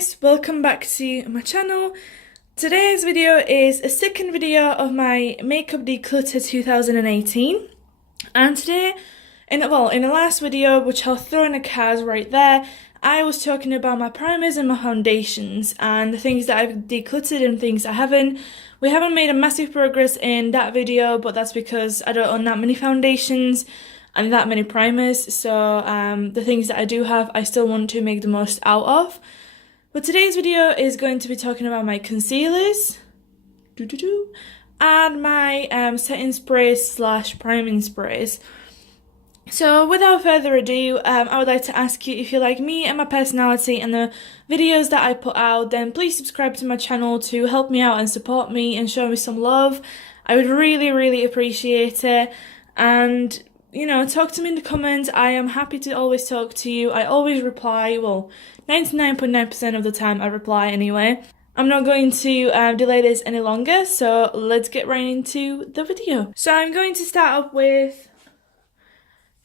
guys, welcome back to my channel. Today's video is a second video of my Makeup Declutter 2018, and today, in the last video, which I'll throw in a card right there, I was talking about my primers and my foundations and the things that I've decluttered and things I haven't. We haven't made a massive progress in that video, but that's because I don't own that many foundations and that many primers, so the things that I do have I still want to make the most out of. But today's video is going to be talking about my concealers and my setting sprays / priming sprays. So without further ado, I would like to ask you, if you like me and my personality and the videos that I put out, then please subscribe to my channel to help me out and support me and show me some love. I would really appreciate it. And you know, talk to me in the comments. I am happy to always talk to you. I always reply. Well, 99.9% of the time I reply anyway. I'm not going to delay this any longer, so let's get right into the video. So I'm going to start up with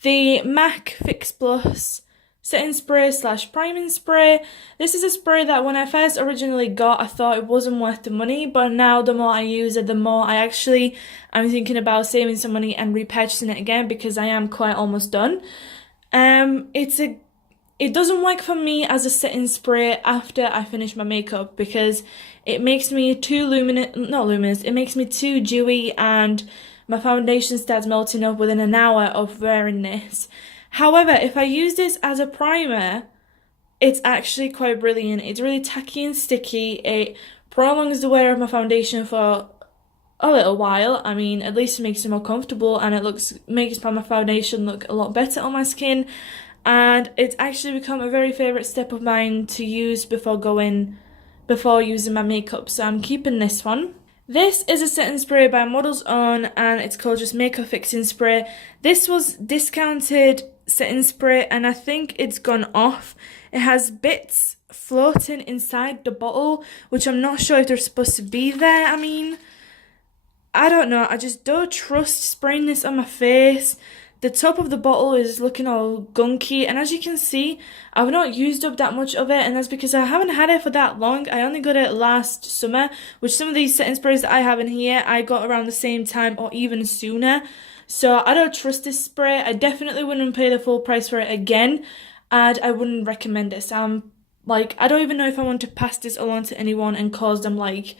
the MAC Fix Plus setting spray / priming spray. This is a spray that when I first originally got, I thought it wasn't worth the money, but now the more I use it, the more I'm thinking about saving some money and repurchasing it again, because I am quite almost done. It doesn't work for me as a setting spray after I finish my makeup, because it makes me too it makes me too dewy and my foundation starts melting up within an hour of wearing this. However, if I use this as a primer, it's actually quite brilliant. It's really tacky and sticky. It prolongs the wear of my foundation for a little while. I mean, at least it makes it more comfortable, and it makes my foundation look a lot better on my skin. And it's actually become a very favourite step of mine to use before using my makeup. So I'm keeping this one. This is a setting spray by Model's Own, and it's called just Makeup Fixing Spray. This was discounted setting spray, and I think it's gone off. It has bits floating inside the bottle, which I'm not sure if they're supposed to be there. I mean, I don't know. I just don't trust spraying this on my face. The top of the bottle is looking all gunky, and as you can see, I've not used up that much of it, and that's because I haven't had it for that long. I only got it last summer, which some of these setting sprays that I have in here, I got around the same time or even sooner. So I don't trust this spray. I definitely wouldn't pay the full price for it again, and I wouldn't recommend this. I don't even know if I want to pass this along to anyone and cause them like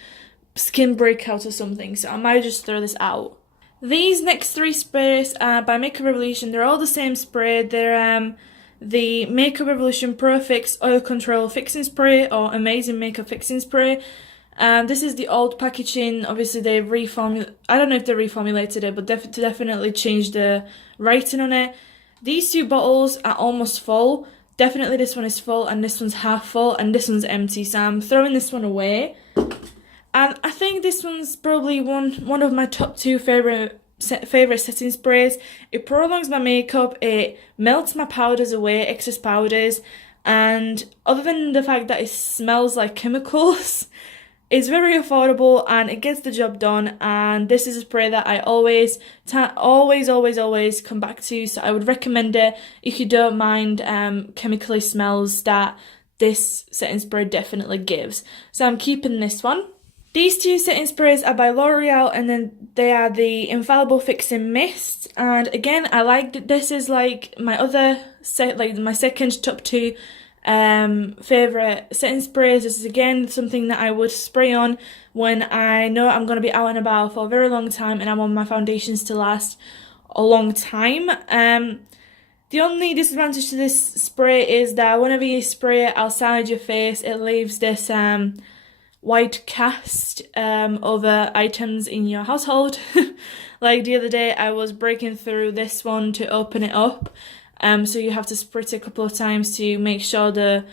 skin breakouts or something, so I might just throw this out. These next three sprays are by Makeup Revolution. They're all the same spray. They're the Makeup Revolution Pro Fix Oil Control Fixing Spray, or Amazing Makeup Fixing Spray. This is the old packaging. Obviously, they I don't know if they reformulated it, but definitely changed the writing on it. These two bottles are almost full. Definitely this one is full, and this one's half full, and this one's empty. So I'm throwing this one away. And I think this one's probably one of my top two favourite setting sprays. It prolongs my makeup, it melts my powders away, excess powders, and other than the fact that it smells like chemicals, it's very affordable and it gets the job done. And this is a spray that I always come back to, so I would recommend it if you don't mind chemically smells that this setting spray definitely gives. So I'm keeping this one. These two setting sprays are by L'Oreal, and then they are the Infallible Fixing Mist. And again, I like this is like my my second top two favourite setting sprays. This is again something that I would spray on when I know I'm going to be out and about for a very long time and I want my foundations to last a long time. The only disadvantage to this spray is that whenever you spray it outside your face, it leaves this white cast over items in your household. Like the other day, I was breaking through this one to open it up, so you have to spritz it a couple of times to make sure the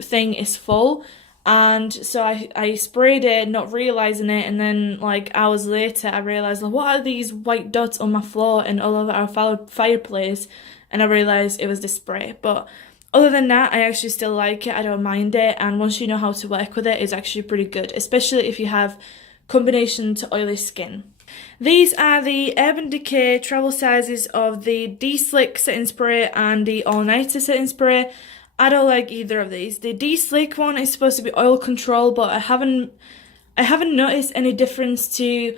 thing is full. And so I sprayed it not realizing it, and then hours later I realized, what are these white dots on my floor and all over our fireplace, and I realized it was this spray. But other than that, I actually still like it. I don't mind it, and once you know how to work with it, it's actually pretty good, especially if you have combination to oily skin. These are the Urban Decay travel sizes of the D-Slick setting spray and the All Nighter setting spray. I don't like either of these. The de-slick one is supposed to be oil control, but I haven't noticed any difference to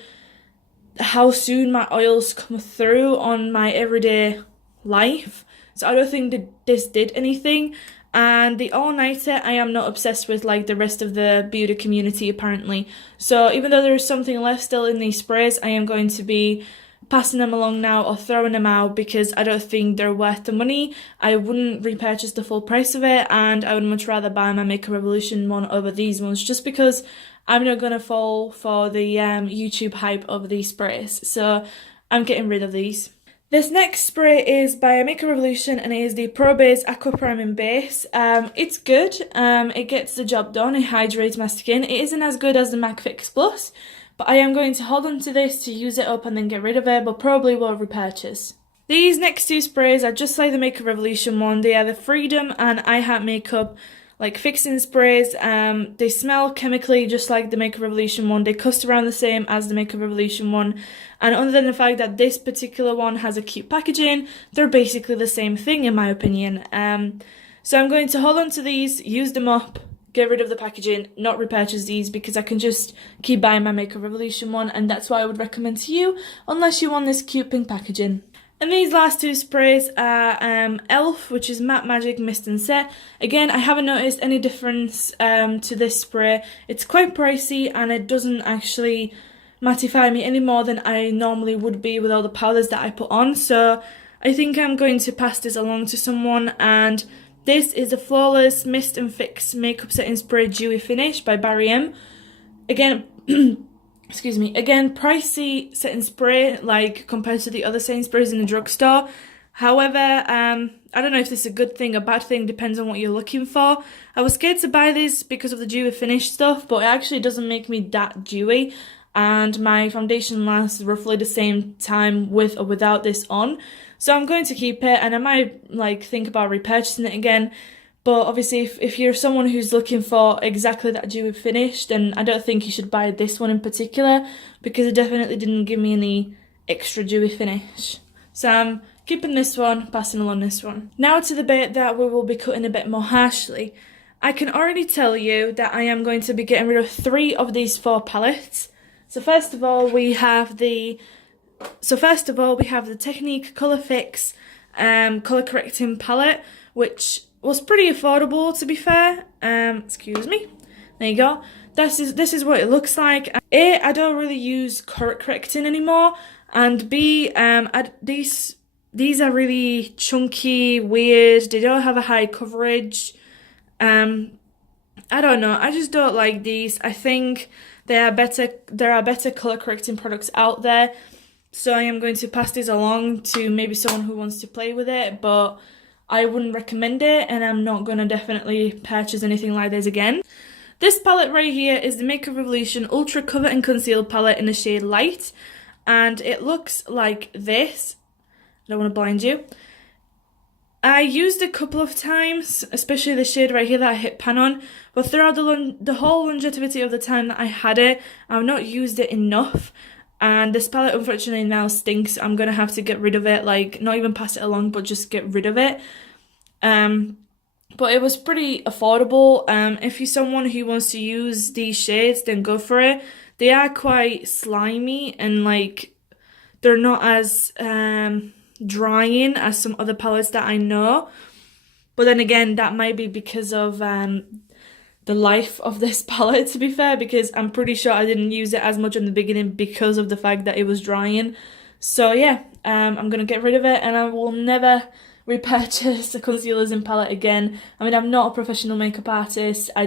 how soon my oils come through on my everyday life. So I don't think that this did anything. And the all-nighter, I am not obsessed with like the rest of the beauty community apparently. So even though there is something left still in these sprays, I am going to be passing them along now or throwing them out because I don't think they're worth the money. I wouldn't repurchase the full price of it, and I would much rather buy my Makeup Revolution one over these ones just because I'm not gonna fall for the YouTube hype over these sprays. So I'm getting rid of these. This next spray is by Makeup Revolution and it is the Pro Base Aqua Priming Base. It's good, it gets the job done, it hydrates my skin. It isn't as good as the MAC Fix Plus, but I am going to hold on to this to use it up and then get rid of it, but probably will repurchase. These next two sprays are just like the Makeup Revolution one. They are the Freedom and I Heart Makeup like fixing sprays. They smell chemically just like the Makeup Revolution one. They cost around the same as the Makeup Revolution one, and other than the fact that this particular one has a cute packaging, they're basically the same thing in my opinion. So I'm going to hold on to these, use them up, get rid of the packaging, not repurchase these because I can just keep buying my Makeup Revolution one, and that's what I would recommend to you unless you want this cute pink packaging. And these last two sprays are e.l.f, which is Matte Magic Mist and Set. Again, I haven't noticed any difference to this spray. It's quite pricey and it doesn't actually mattify me any more than I normally would be with all the powders that I put on. So I think I'm going to pass this along to someone. And this is a Flawless Mist and Fix Makeup Setting Spray Dewy Finish by Barry M. Again, excuse me, again, pricey setting spray, like, compared to the other setting sprays in the drugstore. However, I don't know if this is a good thing or bad thing, depends on what you're looking for. I was scared to buy this because of the dewy finish stuff, but it actually doesn't make me that dewy, and my foundation lasts roughly the same time with or without this on. So I'm going to keep it, and I might, like, think about repurchasing it again. But obviously, if you're someone who's looking for exactly that dewy finish, then I don't think you should buy this one in particular because it definitely didn't give me any extra dewy finish. So I'm keeping this one, passing along this one. Now to the bit that we will be cutting a bit more harshly. I can already tell you that I am going to be getting rid of 3 of these 4 palettes. So first of all, we have the Technique Colour Fix Colour Correcting Palette, which was pretty affordable, to be fair. Excuse me. There you go. This is what it looks like. A, I don't really use color correcting anymore, and B, these are really chunky, weird. They don't have a high coverage. I don't know. I just don't like these. I think there are better color correcting products out there. So I am going to pass these along to maybe someone who wants to play with it, but I wouldn't recommend it, and I'm not going to definitely purchase anything like this again. This palette right here is the Makeup Revolution Ultra Cover and Conceal palette in the shade Light, and it looks like this. I don't want to blind you. I used it a couple of times, especially the shade right here that I hit pan on, but throughout the whole longevity of the time that I had it, I've not used it enough. And this palette unfortunately now stinks. I'm going to have to get rid of it, like not even pass it along, but just get rid of it. But it was pretty affordable. If you're someone who wants to use these shades, then go for it. They are quite slimy and like they're not as drying as some other palettes that I know. But then again, that might be because of the life of this palette, to be fair, because I'm pretty sure I didn't use it as much in the beginning because of the fact that it was drying. So yeah, I'm gonna get rid of it, and I will never repurchase a concealers in palette again. I mean, I'm not a professional makeup artist. I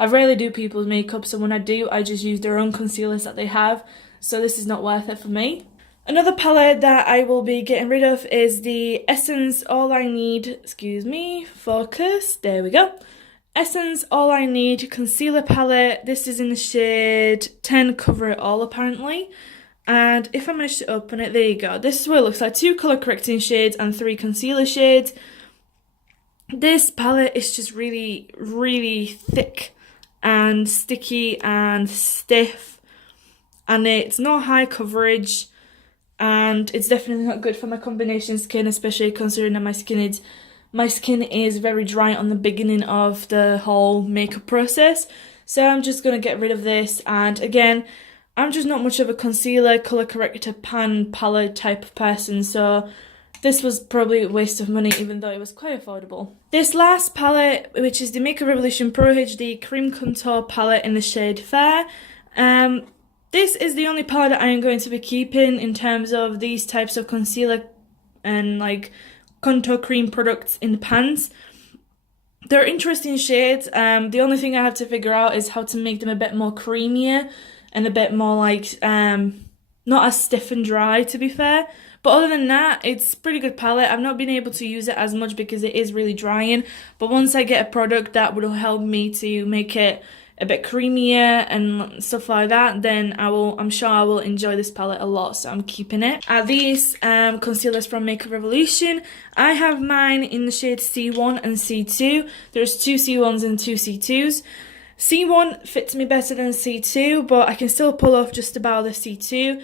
rarely do people's makeup, so when I do, I just use their own concealers that they have. So this is not worth it for me. Another palette that I will be getting rid of is the Essence All I Need, excuse me, focus, there we go. Essence All I Need Concealer Palette. This is in the shade 10 Cover It All, apparently. And if I manage to open it, there you go. This is what it looks like. 2 colour correcting shades and 3 concealer shades. This palette is just really, really thick and sticky and stiff. And it's not high coverage. And it's definitely not good for my combination skin, especially considering that my skin is my skin is very dry on the beginning of the whole makeup process. So I'm just going to get rid of this. And again, I'm just not much of a concealer, colour corrector, pan, palette type of person, so this was probably a waste of money, even though it was quite affordable. This last palette, which is the Makeup Revolution Pro HD Cream Contour palette in the shade Fair. This is the only palette that I am going to be keeping in terms of these types of concealer and like contour cream products in the pans. They're interesting shades. The only thing I have to figure out is how to make them a bit more creamier and a bit more like, not as stiff and dry, to be fair. But other than that, it's a pretty good palette. I've not been able to use it as much because it is really drying. But once I get a product that will help me to make it a bit creamier and stuff like that, then I'm sure I will enjoy this palette a lot, so I'm keeping it. These concealers from Makeup Revolution, I have mine in the shade C1 and C2. There's two C1s and two C2s. C1 fits me better than C2, but I can still pull off just about the C2.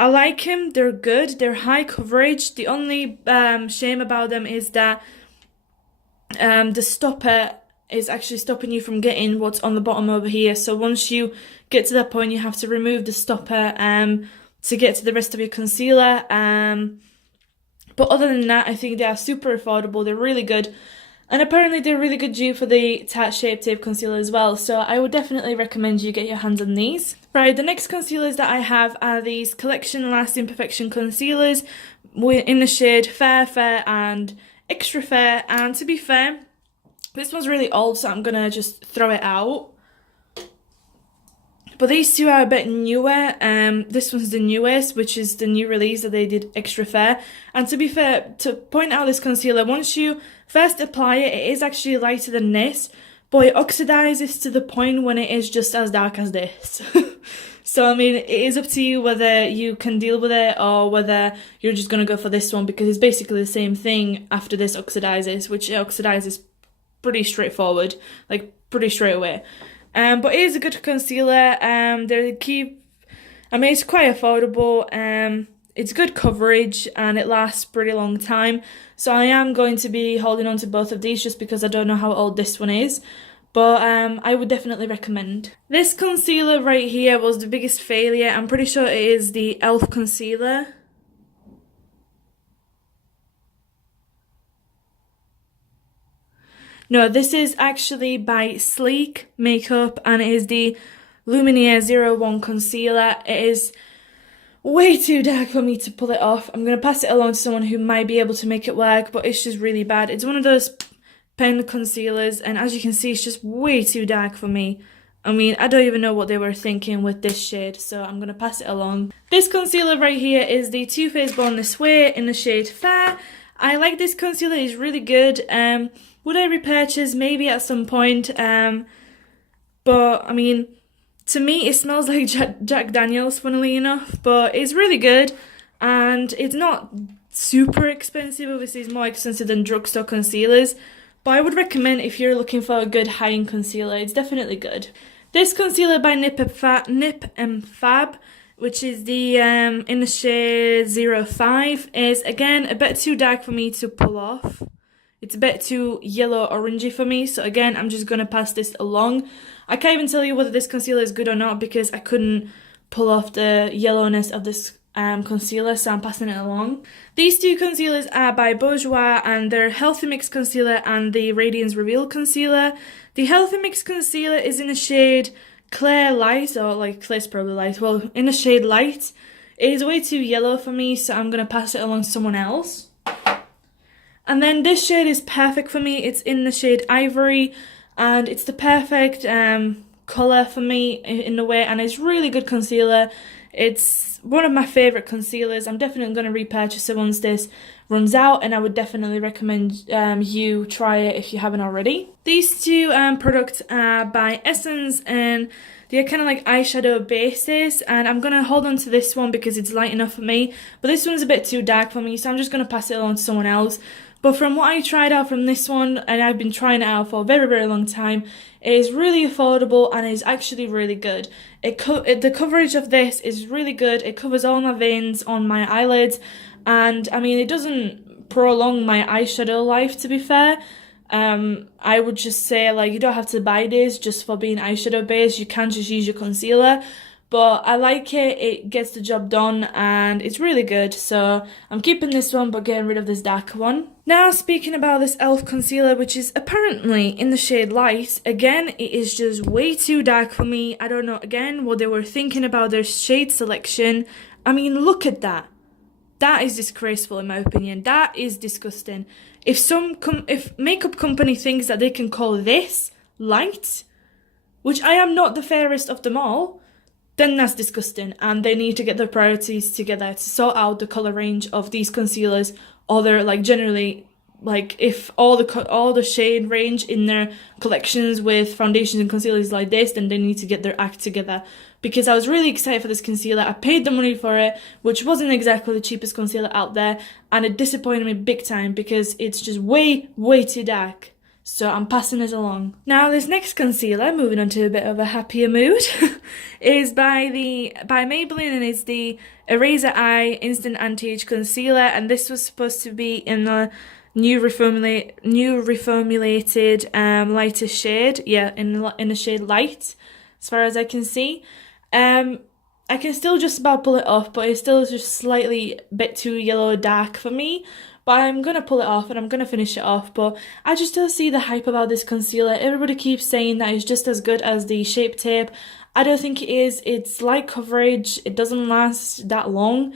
I like them, they're good, they're high coverage. The only shame about them is that the stopper is actually stopping you from getting what's on the bottom over here. So once you get to that point, you have to remove the stopper to get to the rest of your concealer. But other than that, I think they are super affordable, they're really good. And apparently they're really good dupe for the Tarte Shape Tape Concealer as well, so I would definitely recommend you get your hands on these. Right, the next concealers that I have are these Collection Lasting Perfection Concealers in the shade Fair, Fair and Extra Fair. And to be fair, this one's really old, so I'm going to just throw it out. But these two are a bit newer. This one's the newest, which is the new release that they did Extra Fair. And to be fair, to point out this concealer, once you first apply it, it is actually lighter than this, but it oxidizes to the point when it is just as dark as this. So, I mean, it is up to you whether you can deal with it or whether you're just going to go for this one, because it's basically the same thing after this oxidizes, which it oxidizes pretty straightforward, like pretty straight away. But it is a good concealer. It's quite affordable. It's good coverage and it lasts pretty long time. So I am going to be holding on to both of these just because I don't know how old this one is. But I would definitely recommend. This concealer right here was the biggest failure. I'm pretty sure it is the e.l.f. concealer. No, this is actually by Sleek Makeup and it is the Luminaire 01 concealer. It is way too dark for me to pull it off. I'm going to pass it along to someone who might be able to make it work, but it's just really bad. It's one of those pen concealers and as you can see, it's just way too dark for me. I mean, I don't even know what they were thinking with this shade, so I'm going to pass it along. This concealer right here is the Too Faced Born This Way in the shade Fair. I like this concealer, it's really good. Would I repurchase? Maybe at some point. But, I mean, to me, it smells like Jack Daniels, funnily enough. But it's really good. And it's not super expensive. Obviously, it's more expensive than drugstore concealers. But I would recommend if you're looking for a good high-end concealer. It's definitely good. This concealer by nip+fab, which is the in the shade 05, is, again, a bit too dark for me to pull off. It's a bit too yellow orangey for me, so again, I'm just going to pass this along. I can't even tell you whether this concealer is good or not because I couldn't pull off the yellowness of this concealer, so I'm passing it along. These two concealers are by Bourjois and they're Healthy Mix Concealer and the Radiance Reveal Concealer. The Healthy Mix Concealer is in the shade Clear Light, or like Clear's probably light, well, in the shade Light. It is way too yellow for me, so I'm going to pass it along to someone else. And then this shade is perfect for me. It's in the shade Ivory and it's the perfect colour for me in a way, and it's really good concealer. It's one of my favourite concealers. I'm definitely going to repurchase it once this runs out, and I would definitely recommend you try it if you haven't already. These two products are by Essence and they're kind of like eyeshadow bases, and I'm going to hold on to this one because it's light enough for me, but this one's a bit too dark for me, so I'm just going to pass it along to someone else. But from what I tried out from this one, and I've been trying it out for a very, very long time, it is really affordable and is actually really good. The coverage of this is really good. It covers all my veins on my eyelids, and I mean, it doesn't prolong my eyeshadow life, to be fair. I would just say, like, you don't have to buy this just for being eyeshadow based. You can just use your concealer. But I like it, it gets the job done, and it's really good. So I'm keeping this one, but getting rid of this darker one. Now, speaking about this e.l.f. concealer, which is apparently in the shade Light, again, it is just way too dark for me. I don't know, again, what they were thinking about their shade selection. I mean, look at that. That is disgraceful, in my opinion. That is disgusting. If makeup company thinks that they can call this light, which I am not the fairest of them all, then that's disgusting, and they need to get their priorities together to sort out the color range of these concealers, or they're like generally, like, if all the shade range in their collections with foundations and concealers like this, then they need to get their act together. Because I was really excited for this concealer, I paid the money for it, which wasn't exactly the cheapest concealer out there, and it disappointed me big time because it's just way too dark. So I'm passing this along. Now, this next concealer, moving on to a bit of a happier mood, is by Maybelline, and it's the Eraser Eye Instant Anti-Age Concealer, and this was supposed to be in the new reformulated lighter shade. Yeah, in the shade Light, as far as I can see. I can still just about pull it off, but it's still just slightly a bit too yellow dark for me. But I'm going to pull it off and I'm going to finish it off. But I just don't see the hype about this concealer. Everybody keeps saying that it's just as good as the Shape Tape. I don't think it is. It's light coverage. It doesn't last that long.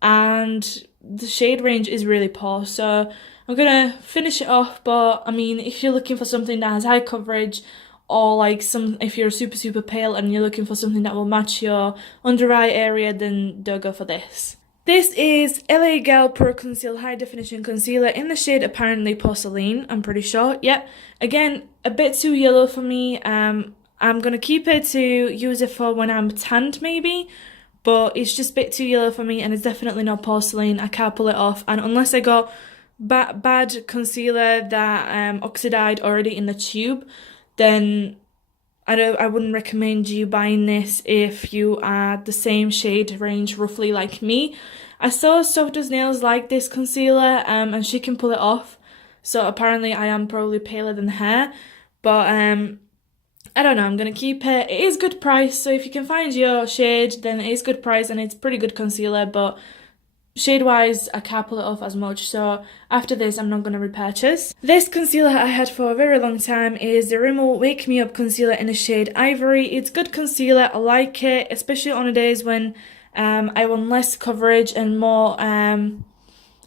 And the shade range is really poor. So I'm going to finish it off. But I mean, if you're looking for something that has high coverage, or like if you're super pale and you're looking for something that will match your under eye area, then don't go for this. This is LA Girl Pro Conceal High Definition Concealer in the shade apparently Porcelain, I'm pretty sure. Yep, again, a bit too yellow for me. I'm going to keep it to use it for when I'm tanned maybe, but it's just a bit too yellow for me, and it's definitely not porcelain. I can't pull it off, and unless I got bad concealer that oxidized already in the tube, then I wouldn't recommend you buying this if you are the same shade range roughly like me. I saw Soft Does Nails like this concealer, and she can pull it off. So apparently I am probably paler than her. But I don't know, I'm going to keep it. It is good price, so if you can find your shade, then it is good price and it's pretty good concealer. But shade-wise, I can't pull it off as much, so after this, I'm not going to repurchase. This concealer I had for a very long time is the Rimmel Wake Me Up Concealer in the shade Ivory. It's good concealer, I like it, especially on the days when I want less coverage and more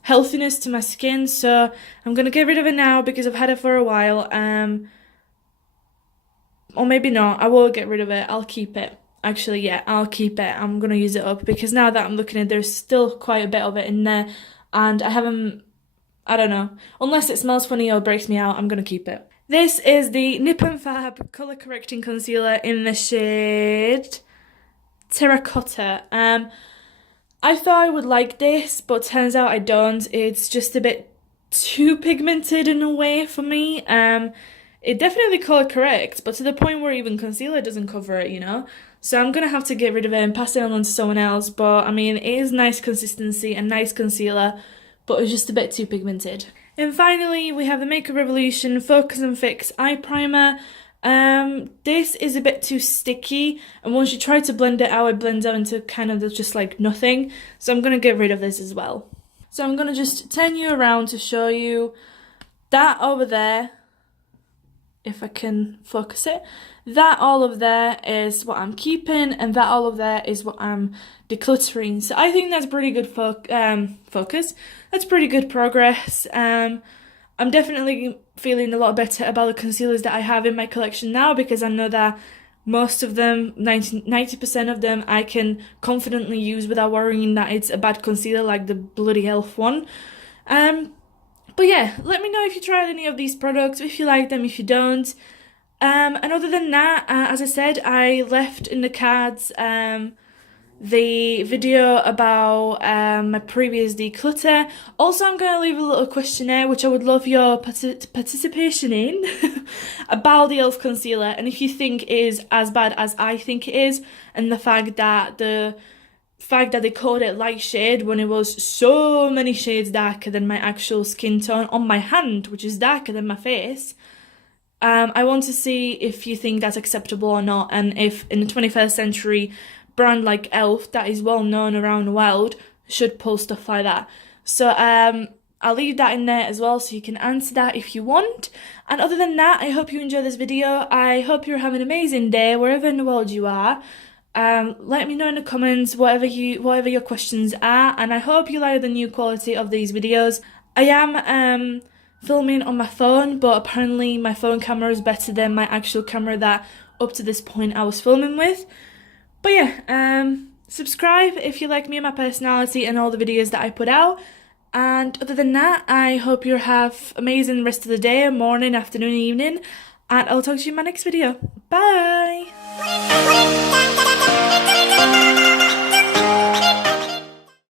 healthiness to my skin, so I'm going to get rid of it now because I've had it for a while. Or maybe not, I will get rid of it, I'll keep it. Actually, yeah, I'll keep it. I'm going to use it up because now that I'm looking at it, there's still quite a bit of it in there, and I don't know, unless it smells funny or breaks me out, I'm going to keep it. This is the nip+fab Colour Correcting Concealer in the shade Terracotta. I thought I would like this, but turns out I don't. It's just a bit too pigmented in a way for me. It definitely colour corrects, but to the point where even concealer doesn't cover it, you know? So I'm going to have to get rid of it and pass it on to someone else. But, I mean, it is nice consistency and nice concealer, but it's just a bit too pigmented. And finally, we have the Makeup Revolution Focus and Fix Eye Primer. This is a bit too sticky, and once you try to blend it out, it blends out into kind of just like nothing. So I'm going to get rid of this as well. So I'm going to just turn you around to show you that over there. If I can focus it, that all of there is what I'm keeping, and that all of there is what I'm decluttering. So I think that's pretty good focus. That's pretty good progress. I'm definitely feeling a lot better about the concealers that I have in my collection now, because I know that most of them, 90% of them, I can confidently use without worrying that it's a bad concealer like the bloody e.l.f. one. But yeah, let me know if you tried any of these products, if you like them, if you don't. And other than that, as I said, I left in the cards the video about my previous declutter. Also, I'm going to leave a little questionnaire, which I would love your participation in, about the e.l.f. concealer, and if you think it is as bad as I think it is, and the fact that the fact that they called it light shade when it was so many shades darker than my actual skin tone on my hand, which is darker than my face. I want to see if you think that's acceptable or not, and if in the 21st century brand like e.l.f. that is well known around the world should post stuff like that. So I'll leave that in there as well so you can answer that if you want. And other than that, I hope you enjoyed this video. I hope you're having an amazing day wherever in the world you are. Let me know in the comments whatever your questions are, and I hope you like the new quality of these videos. I am filming on my phone, but apparently my phone camera is better than my actual camera that up to this point I was filming with. But yeah, subscribe if you like me and my personality and all the videos that I put out. And other than that, I hope you have amazing rest of the day, morning, afternoon, evening, and I'll talk to you in my next video. Bye!